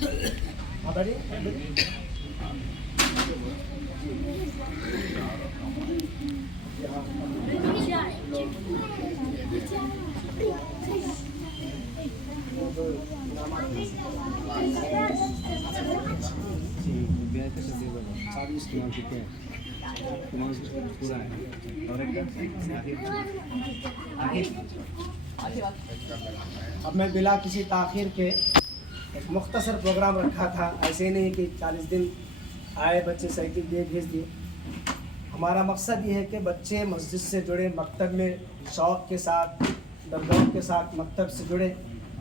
अब मैं बिला किसी ताख़ीर के एक मुख्तसर प्रोग्राम रखा था, ऐसे नहीं कि 40 दिन आए बच्चे साइकिल दिए भेज दिए। हमारा मकसद ये है कि बच्चे मस्जिद से जुड़े, मकतब में शौक़ के साथ, दरगाह के साथ मकतब से जुड़े,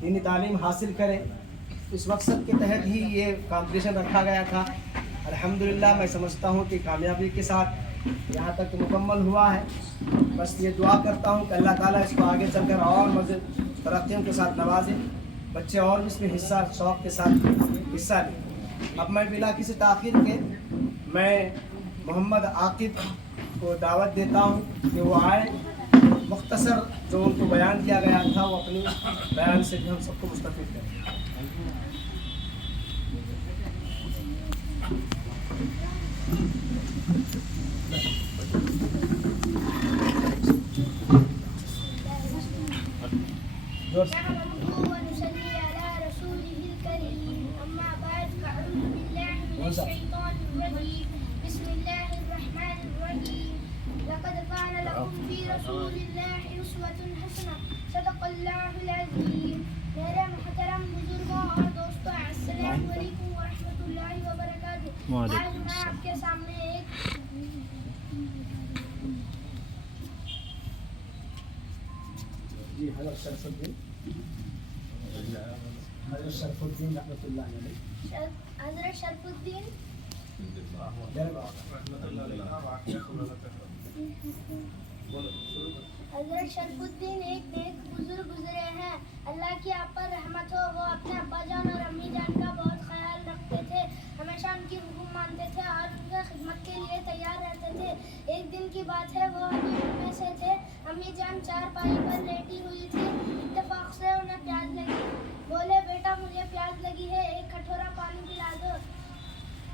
दीनी तालीम हासिल करें। इस मकसद के तहत ही ये कंपटीशन रखा गया था। अल्हम्दुलिल्लाह मैं समझता हूँ कि कामयाबी के साथ यहाँ तक मुकम्मल हुआ है। बस ये दुआ करता हूँ कि अल्लाह ताला इसको आगे चलकर और मज़ीद तरक्कियों के साथ नवाजे, बच्चे और भी इसमें हिस्सा शौक़ के साथ हिस्सा लें। अब मैं बिला किसी ताख़ीर के मैं मोहम्मद आकिब को दावत देता हूँ कि वो आए, मुख्तसर जो उनको बयान किया गया था वो अपनी बयान से भी हम सबको मुस्तफ़ीद करें। मेरे मोहतरम बुजुर्गों और दोस्तों, अस्सलाम वालेकुम व रहमतुल्लाहि व बरकातुहू। आज मैं आपके सामने एक हज़रत शरफुद्दीन रहमतुल्लाह अलैह, हज़रत शरफुद्दीन हज़रत शरफुद्दीन एक नेक बुजुर्ग गुजरे हैं। अल्लाह की आप पर रहमत हो। वो अपने अब्बा जान और अम्मी जान का बहुत ख्याल रखते थे, हमेशा उनकी हुक्म मानते थे और उनके खिदमत के लिए तैयार रहते थे। एक दिन की बात है, वो अभी उनमें से थे। अम्मी जान चारपाई पर लेटी हुई थी। इत्तेफाक से उन्हें प्यास लगी। बोले, बेटा मुझे प्यास लगी है, एक कटोरा पानी पिला दो।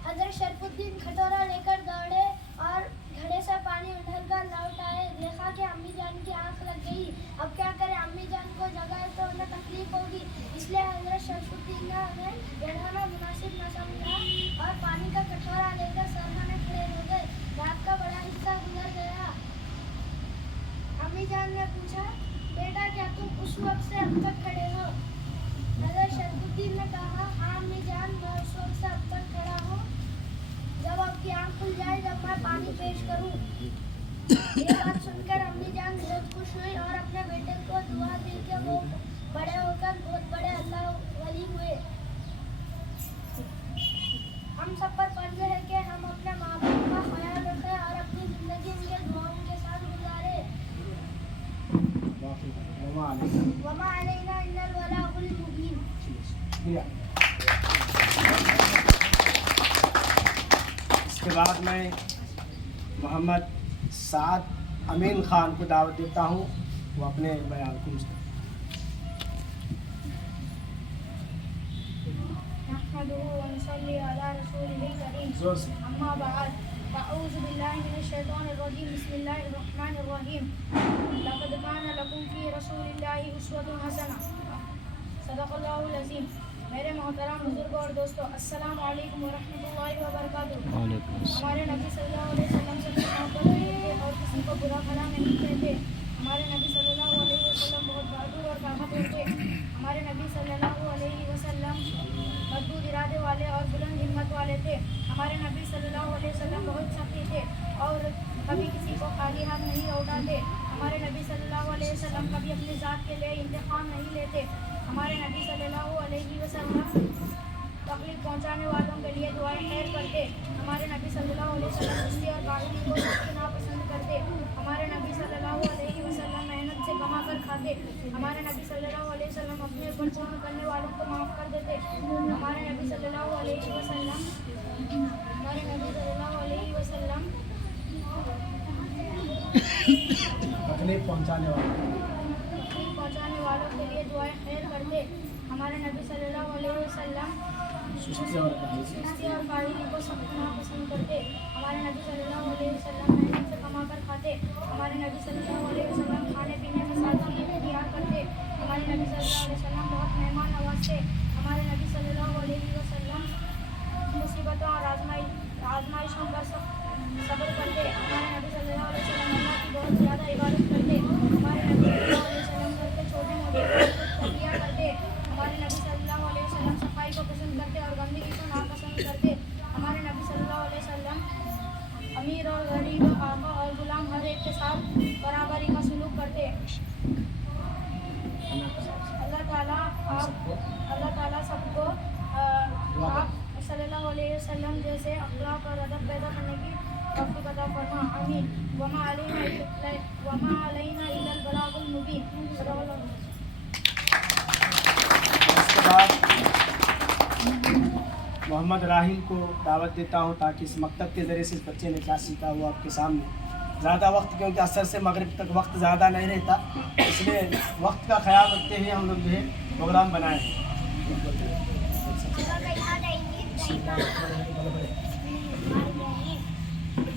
हज़रत शरफुद्दीन कटोरा लेकर दौड़े और घड़े से पानी उठलकर लौट आए। देखा कि अम्मी जान की आंख लग गई। अब क्या करें, अम्मी जान को जगाए तो उन्हें तकलीफ होगी, इसलिए हज़रत शरफुद्दीन ने उन्हें बैठाना मुनासिब न समझा और पानी का कटोरा लेकर सरहाने खड़े हो गए। रात का बड़ा हिस्सा गुजर गया। अम्मी जान ने पूछा, बेटा क्या तुम उस वक्त से अब तक खड़े हो? हज़रत शरफुद्दीन ने कहा, हाँ अम्मी जान, मैं उस वक्त से अब तक खड़ा हूँ जब आपकी आंख खुल जाए, जब मैं पानी पेश करूं। ये बात सुनकर अम्मी जान बहुत खुश हुई और अपने बेटे को दुआ दी कि वो बड़े होकर बहुत बड़े अल्लाह वली हुए। हम सब पर फर्ज है कि हम अपने माँ बाप का ख्याल रखें और अपनी ज़िंदगी उनके दुआओं के साथ गुजारें। वमा अलैना इल्लल बलागुल मुबीन। इसके बाद मैं मोहम्मद साद अमीन ख़ान को दावत देता हूँ, वो अपने बयान को जोर से। अम्मा बाद, अऊज़ु बिल्लाहि मिनश शैतानिर रजीम, बिस्मिल्लाहिर रहमानिर रहीम। लक़द कान लकुम फ़ी रसूलिल्लाहि उस्वतुन हसना, सदक़ल्लाहुल अज़ीम। मेरे मोहतरम बुजुर्गों और दोस्तों, अस्सलाम वालेकुम व रहमतुल्लाहि व बरकातुहू। हमारे नबी सल्लल्लाहु अलैहि वसल्लम से मोहब्बत करते और किसी को बुरा भला नहीं कहते। हमारे नबी सल्लल्लाहु अलैहि वसल्लम बहुत बहादुर और ताकतवर थे। हमारे नबी सल्लल्लाहु अलैहि वसल्लम मजबूत इरादे वाले और बुलंद हिम्मत वाले थे। हमारे नबी सल्लल्लाहु अलैहि वसल्लम बहुत सख्ती थे और कभी किसी को खाली हाथ नहीं लौटाते। हमारे नबी सल्लल्लाहु अलैहि वसल्लम कभी अपनी ज़ात के लिए इंतकाम नहीं लेते। हमारे नबी सल्लल्लाहु अलैहि वसल्लम तकलीफ पहुंचाने वालों के लिए दुआएं खैर करते। हमारे नबी सल्लल्लाहु अलैहि वसल्लम सुस्ती और काहली को नापसंद करते। हमारे नबी सल्लल्लाहु अलैहि वसल्लम मेहनत से कमा कर खाते। हमारे नबी सल्लल्लाहु अलैहि वसल्लम अपने ऊपर जुल्म करने वालों को माफ़ कर देते। हमारे नबी सल्लल्लाहु अलैहि वसल्लम तकलीफ पहुँचाने वालों के लिए दुआएं खैर करते। हमारे नबी सल्लल्लाहु अलैहि वसल्लम सुस्ती और काहिली सुस्ती और काहिली को सख्त नापसंद करते। हमारे नबी सल्लल्लाहु अलैहि वसल्लम मेहनत से कमा कर खाते। हमारे नबी सल्लल्लाहु अलैहि वसल्लम खाने पीने में सादगी इख्तियार करते। हमारे नबी सल्लल्लाहु अलैहि वसल्लम बहुत मेहमान नवाज थे। हमारे नबी सल्लल्लाहु अलैहि वसल्लम मुसीबतों और आजमाइशों पर सब्र करते। हमारे नबी सल्लल्लाहु अलैहि वसल्लम अल्लाह की बहुत ज़्यादा इबादत करते। हमारे नबी सल्लल्लाहु अलैहि वसल्लम घर के छोटी मोटी इबादत किया करते। हमारे नबी सल्लल्लाहु अलैहि वसल्लम सफाई को पसंद करते और गंदगी को नापसंद करते। हमारे नबी सल्लल्लाहु अलैहि वसल्लम अमीर और गरीब, आका और गुलाम हर एक के साथ बराबरी का सलूक करते। अल्लाह ताला सबको आप सल्लल्लाहु अलैहि वसल्लम जैसे अखलाक और अदब पैदा करने की तौफीक अता फरमा। आमीन। वमा अलैना इल्लल बलागुल मुबीन। इसके बाद मोहम्मद राहिल को दावत देता हूँ ताकि इस मकतब के ज़रिए से इस बच्चे ने क्या सीखा वो आपके सामने ज़्यादा वक्त, क्योंकि असर से मगरिब तक वक्त ज़्यादा नहीं रहता, इसलिए वक्त का ख्याल रखते हुए हम लोग जो है प्रोग्राम बनाए हैं।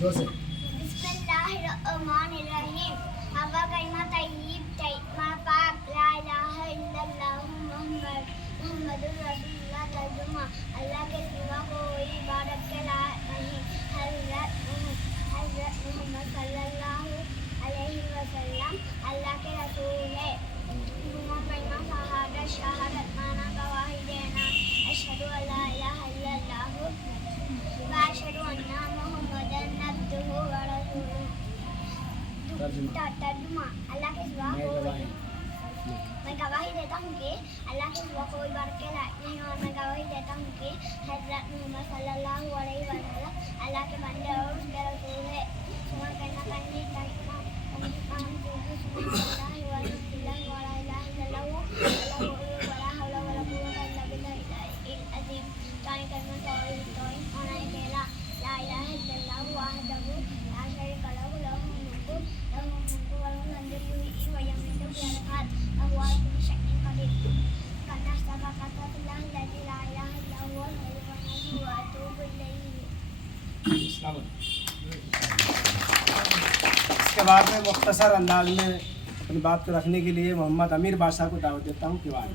जो से बिस्मिल्लाहिर्रहमानिर्रहीम। हवा कलमा तय्यब मा पाक ला इलाहा इल्लल्लाह मुहम्मदुर रसूलुल्लाह तर्जुमा। अल्लाह के सिवा कोई इबादत के लायक नहीं। हज़रत मोहम्मद सल्लल्लाहु अलैहि वसल्लम अल्लाह के रसूल है। जुमा कलमा शहादत माना गवाही देना। अशहदु अल्ला इलाहा इल्लल्लाह व अशहदु अन्ना मुहम्मदन अब्दुहु व रसूलुहु। तर्जुमा अल्लाह के सिवा मैं गवाही देता हूँ कि अल्लाह के सिवा कोई इबादत के लायक नहीं, और मैं गवाही देता हूँ कि हज़रत मोहम्मद सल्लल्लाहु अलैहि वसल्लम अल्लाह के बंदे और उसके रसूल है। सुमन करना करनी इसके बाद में मुख्तसर अंदाज में अपनी बात को रखने के लिए मोहम्मद अमीर बादशाह को दावत देता हूँ कि वाह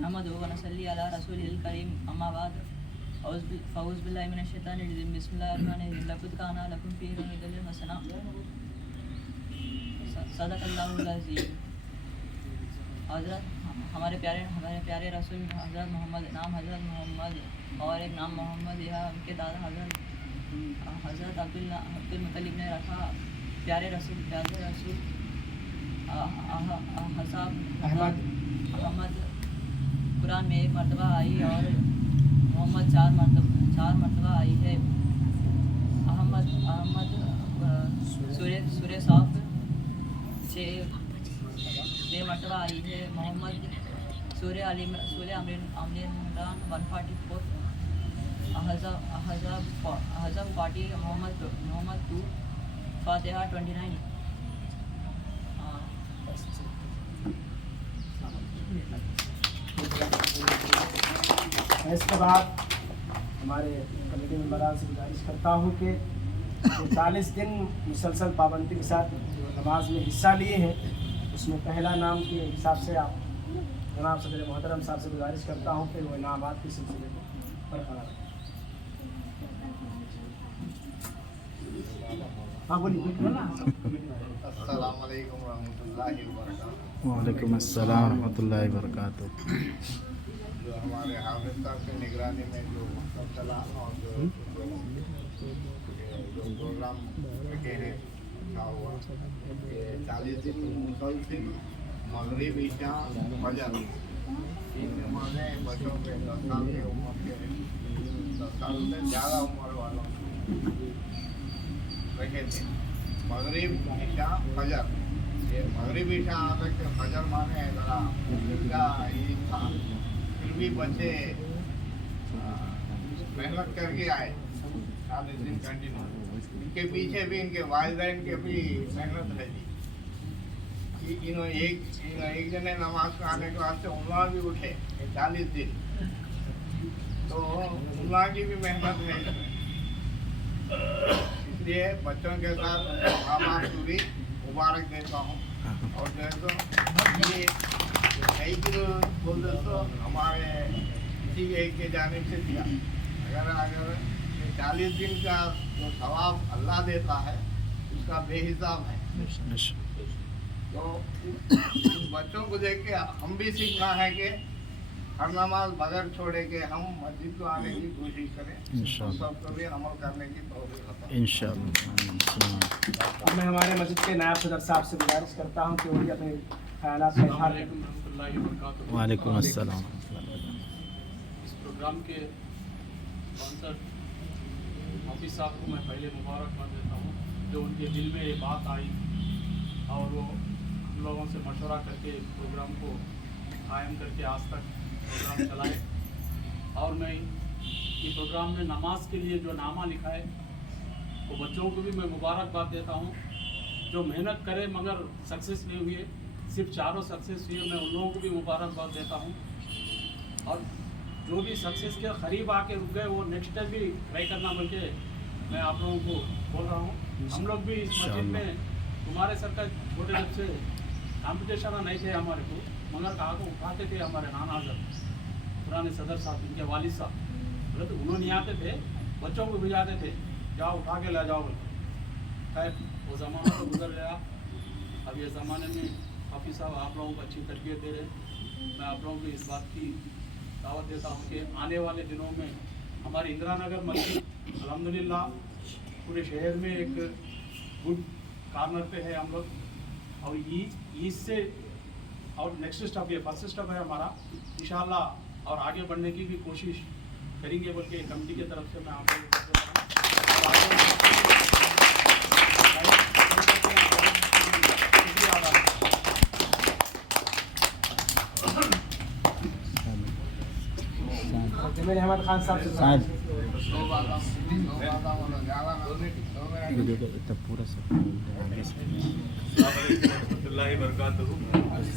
नहमदुहु व नसल्ली अला रसूलिल करीम अम्मा बाद फ़ऊज़ु बिल्लाहि मिनश शैतानिर रजीम बिस्मिल्लाहिर रहमानिर रहीम लक़द काना लकुम फ़ी रसूलिल्लाहि हसना सदक़ल्लाहुल अज़ीम। हज़रत हमारे प्यारे रसूल हज़रत मोहम्मद, नाम हज़रत मोहम्मद और एक नाम मोहम्मद, यह उनके दादा हज़रत अब्दुल मुत्तलिब ने रखा। प्यारे रसूल अहमद कुरान में एक मरतबा आई और मोहम्मद चार मरतबा आई है। अहमद सूर्य साफ 6 मरतबा आई है। मोहम्मद सूर्य इमरान 144, अहज़ाब 40, मोहम्मद 2, फातिहा 29। इसके बाद हमारे कमेटी मेंबरान से गुजारिश करता हूँ कि 40 दिन मुसलसल पाबंदी के साथ नमाज में हिस्सा लिए हैं, उसमें पहला नाम के हिसाब से आप जनाब सदर मोहतरम साहब से गुजारिश करता हूँ कि वो इनामात के सिलसिले में बरकरार रखें। हाँ बोलिए। अस्सलाम वालेकुम रहमतुल्लाहि व बरकातुहू। वालेकुम अस्सलाम रहमतुल्लाहि व बरकातुहू। जो हमारे हाफिज़ साहब की निगरानी में जो मकसद चला और जो प्रोग्राम रखे हैं था हुआ ये 40 दिन मुसलसिल मगरिब ईशा फजर इन माने बच्चों के 10 साल की उम्र के 10 साल से ज़्यादा उम्र वालों रखे थे। मगरिब ईशा फजर, ये मगरिब ईशा आते के फजर माने ज़रा इनका ये था, फिर भी बच्चे मेहनत करके आए 40 दिन कंटिन्यू। इनके पीछे भी इनके वालिदैन के भी मेहनत है जी। एक जने नमाज को आने के वास्ते उल्लाह भी उठे 40 दिन, तो उल्लाह की भी मेहनत है। इसलिए बच्चों के साथ माँ बाप को भी मुबारक देता हूँ। और जो है तो ये बोल दो तो हमारे किसी एक के जानिब से दिया, अगर 40 दिन का जो सवाब अल्लाह देता है उसका बेहिसाब है। तो बच्चों को देख के हम भी सीखना है कि हर नमाज बगैर छोड़े के हम मस्जिद को आने की कोशिश करें, सबको भी अमल करने की तौफीक अता फरमाए। इंशाअल्लाह। अब मैं हमारे मस्जिद के नायब सदर साहब से गुजारिश करता हूँ कि वही अपने ख्यालात का इजहार करें। वालेकुम अस्सलाम। इस प्रोग्राम के स्पॉन्सर हाफिज़ साहब को मैं पहले मुबारकबाद देता हूँ, जो उनके दिल में ये बात आई और वो हम लोगों से मशवरा करके प्रोग्राम को कायम करके आज तक प्रोग्राम चलाए। और मैं ये प्रोग्राम में नमाज के लिए जो नामा लिखा है वो बच्चों को भी मैं मुबारकबाद देता हूँ, जो मेहनत करे मगर सक्सेस नहीं हुए, सिर्फ चारों सक्सेस हुए, मैं उन लोगों को भी मुबारकबाद देता हूँ। और जो भी सक्सेस के करीब आके रुक गए वो नेक्स्ट टाइम भी ट्राई करना बोल के मैं आप लोगों को बोल रहा हूँ। हम लोग भी इस मस्जिद में तुम्हारे सर का छोटे जब से कॉम्पिटिशन नहीं थे हमारे को, मगर कहा को उठाते थे हमारे नाना आजम पुराने सदर साहब, इनके वालिद साहब, बोले तो उन्होंने नहीं आते थे, बच्चों को भिजाते थे, जाओ उठा के ले जाओ। खैर वो ज़माना तो गुजर गया। अब ये ज़माने में हाफिज़ साहब आप लोगों को अच्छी तरबियत दे रहे। मैं आप लोगों को इस बात की दावत देता हूँ कि आने वाले दिनों में हमारी इंदिरा नगर मस्जिद अल्हम्दुलिल्लाह पूरे शहर में एक गुड कार्नर पे है हम लोग। और इससे और नेक्स्ट स्टेप, ये फर्स्ट स्टेप है हमारा, इंशाल्लाह और आगे बढ़ने की भी कोशिश करेंगे बोल के कमेटी की तरफ से मैं आप लोगों जमील अहमद खान साहब से पूरा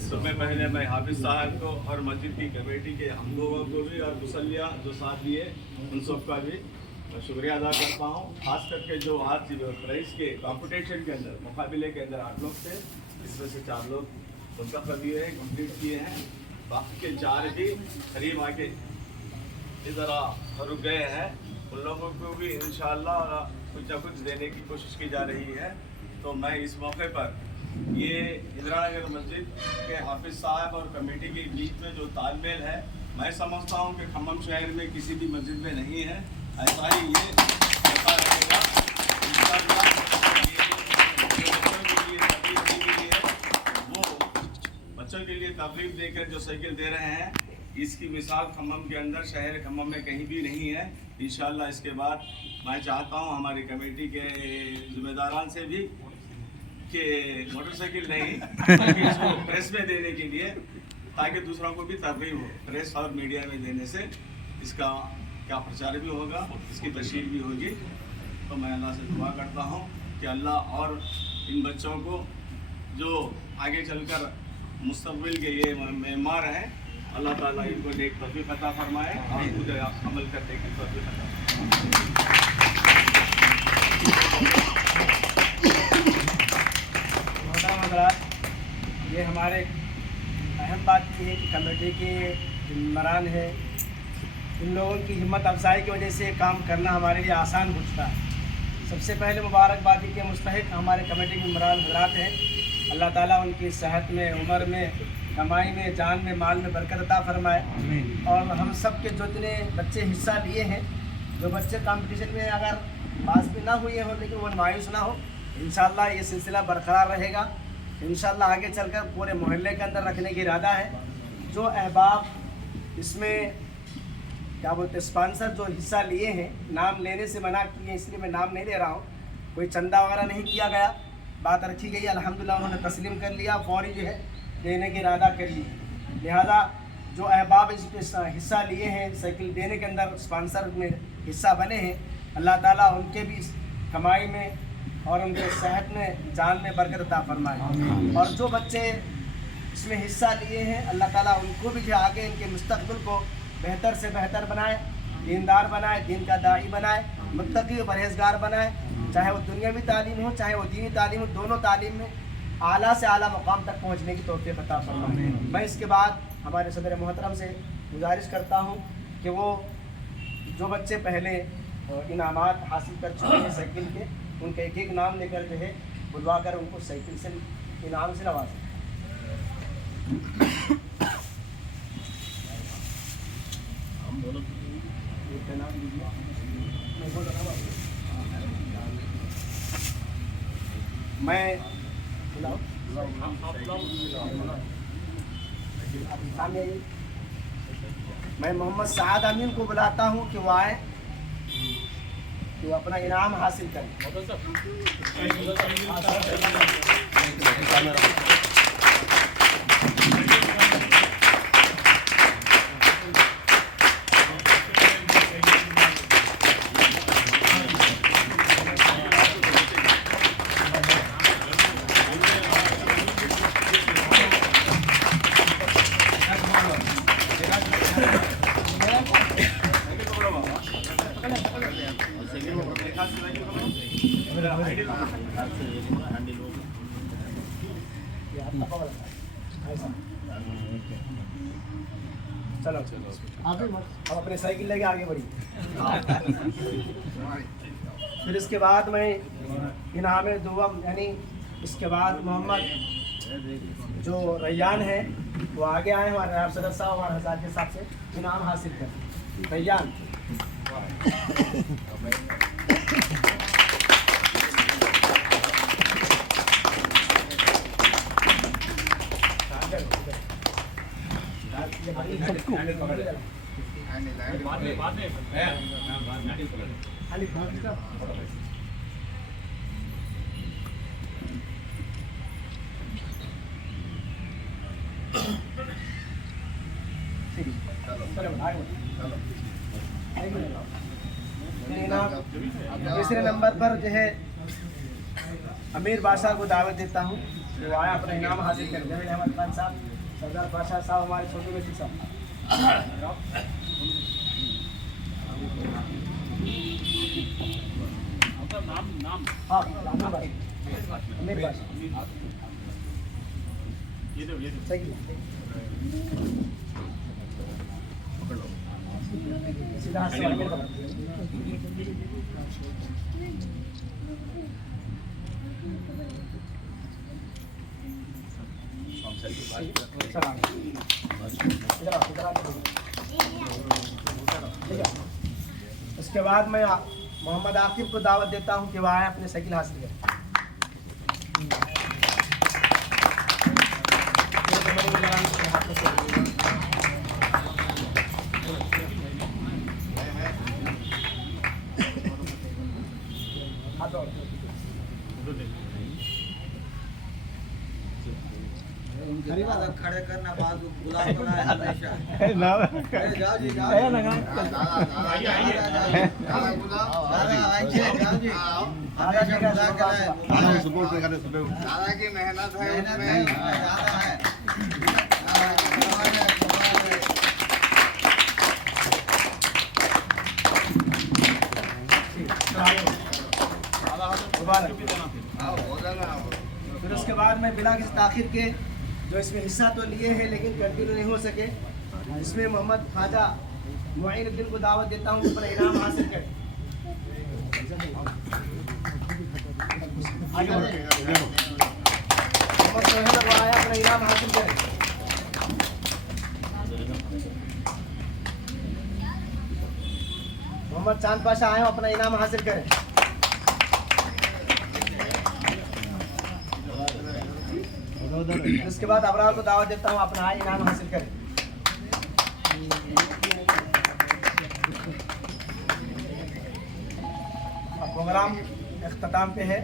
समय पहले मैं हाफिज़ साहब को और मस्जिद की कमेटी के हम लोगों को भी और मुसल्लिया जो साथ लिए उन सब का भी शुक्रिया अदा करता हूँ। खास करके जो आज प्राइस के कंपटीशन के अंदर मुकाबले के अंदर 8 लोग थे, इसमें से 4 लोग मुंतखब हुए हैं, कंप्लीट किए हैं, बाकी के 4 भी करीब आके ज़रा रुक गए हैं। उन लोगों को भी इंशाअल्लाह कुछ न कुछ देने की कोशिश की जा रही है। तो मैं इस मौके पर ये इंदिरा नगर मस्जिद के हाफिज़ साहब और कमेटी के बीच में जो तालमेल है, मैं समझता हूँ कि खम्मम शहर में किसी भी मस्जिद में नहीं है। ऐसा ही ये होता रहेगा इंशाअल्लाह। वो बच्चों के लिए तकलीफ देकर जो साइकिल दे रहे हैं, इसकी मिसाल खम्मम के अंदर शहर खम्मम में कहीं भी नहीं है। इंशाअल्लाह इसके बाद मैं चाहता हूँ हमारी कमेटी के जिम्मेदारान से भी कि मोटरसाइकिल नहीं बल्कि इसको प्रेस में देने के लिए, ताकि दूसरों को भी तरगीब हो। प्रेस और मीडिया में देने से इसका क्या प्रचार भी होगा, इसकी तशहीर भी होगी। तो मैं अल्लाह से दुआ करता हूँ कि अल्लाह और इन बच्चों को जो आगे चलकर मुस्तक़बिल के ये मेमार हैं, अल्लाह ताला इनको नेक तौफीक अता फरमाए और खुद अमल करने की तौफीक अता फरमाए। ये हमारे अहम बात ये है कि कमेटी के जिम्मेदारान हैं, इन लोगों की हिम्मत अफजाई की वजह से काम करना हमारे लिए आसान होता है। सबसे पहले मुबारकबादी के मुस्तहिक हमारे कमेटी के मेम्बरान हजरात हैं। अल्लाह ताला उनकी सेहत में, उम्र में, कमाई में, जान में, माल में बरकत अता फरमाए। और हम सब के जितने बच्चे हिस्सा लिए हैं, जो बच्चे कंपटीशन में अगर पास भी ना हुए हों लेकिन वो मायूस ना हो, इंशाअल्लाह ये सिलसिला बरकरार रहेगा। इंशाअल्लाह आगे चलकर पूरे मोहल्ले के अंदर रखने की इरादा है। जो अहबाब इसमें क्या बोलते स्पॉन्सर जो हिस्सा लिए हैं, नाम लेने से मना किए इसलिए मैं नाम नहीं ले रहा हूँ, कोई चंदा वगैरह नहीं किया गया, बात रखी गई, अल्हम्दुलिल्लाह उन्होंने तस्लीम कर लिया, फौरी जो है देने की इरादा कर ली। लिहाजा जो अहबाब इसमें हिस्सा लिए हैं, साइकिल देने के अंदर स्पॉन्सर में हिस्सा बने हैं, अल्लाह ताला उनके भी कमाई में, और उनके सेहत में, जान में बरकत अता फरमाए। और जो बच्चे इसमें हिस्सा लिए हैं, अल्लाह ताला उनको भी जो आगे इनके मुस्तकबिल को बेहतर से बेहतर बनाए, दीनदार बनाए, दीन का दाई बनाए, मुत्तकी व परहेजगार बनाए। चाहे वो दुनियावी तालीम हो, चाहे वो दीनी तालीम हो, दोनों तालीम में आला से आला मुकाम तक पहुँचने की तौफीक अता फरमाए। मैं इसके बाद हमारे सदर मोहतरम से गुजारिश करता हूँ कि वो जो बच्चे पहले इनामात हासिल कर चुके हैं साइकिल के, उनके एक एक नाम लेकर जो है बुलवा कर उनको साइकिल से इनाम से नवाजें। मैं सामने आइए। मैं मोहम्मद साद अमीन को बुलाता हूँ कि वो आए, कि वो अपना इनाम हासिल करें। चलो अब अपने साइकिल लेके आगे बढ़िए। फिर इसके बाद मैं इनाम दुआम यानी इसके बाद मोहम्मद जो रैयान है वो आगे आए, हमारे नायब सदर साहब हमारे हजार के हिसाब से इनाम हासिल करें। रैयान तीसरे नंबर पर जो है अमीर बादशाह को दावत देता हूँ, वो आया अपना इनाम हासिल कर। जमील अहमद खान साहब, सरदार बादशाह साहब, हमारे छोटे बेटी साहब। नाम हाँ अमीर बादशाह सही सीधा हाथ से अमीर बादशाह। उसके बाद मैं मोहम्मद आकिब को दावत देता हूँ कि वह आए अपने साइकिल हासिल करें। खड़े करना बात गुलाब बनाए हमेशा। जाओ जी जाओ। दादा की मेहनत है उसमें। फिर उसके बाद मैं बिना किसी ताखिर के जो इसमें हिस्सा तो लिए हैं लेकिन कंटिन्यू नहीं हो सके, इसमें मोहम्मद ख्वाजा मुईनुद्दीन को दावत देता हूँ अपना इनाम हासिल करें। मोहम्मद सोहेल वो आया अपना इनाम हासिल करें। मोहम्मद चांद पाशा आए अपना इनाम हासिल करें। इसके बाद अबरार को दावत देता हूँ अपना इनाम हासिल करें। प्रोग्राम अख्ताम पे है।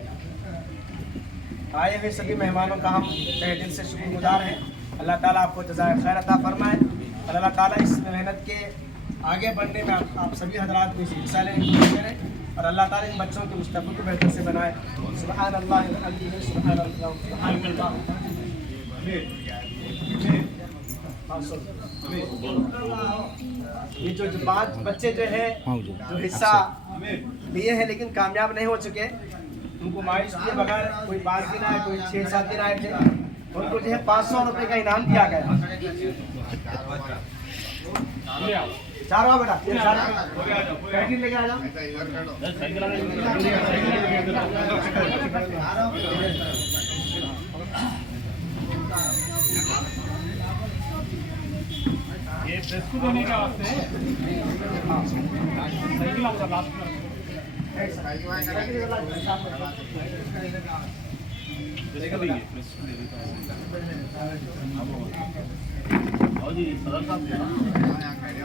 आए हुए सभी मेहमानों का हम तहे दिल से शुक्रगुजार हैं। अल्लाह ताला आपको जज़ाए खैर अता फरमाए और अल्लाह ताला इस मेहनत के आगे बढ़ने में आप सभी हजरात को हिस्सा लेने की कोशिश करें और अल्लाह ताला इन बच्चों के मुस्तक़बिल को बेहतर से बनाए। सुभान अल्लाह सुभान अल्लाह। ये जो 5 बच्चे जो है जो हिस्सा लिए हैं लेकिन कामयाब नहीं हो चुके, उनको मायूस किए बगैर कोई 5 दिन आए, कोई 6-7 दिन आए थे, उनको जो है 500 रुपये का इनाम दिया गया। चारों बेटा कैंटीन लेके आ जाओ। ये प्रेस को देने के वास्ते साइकिल आपका लास्ट में जी सदर साहब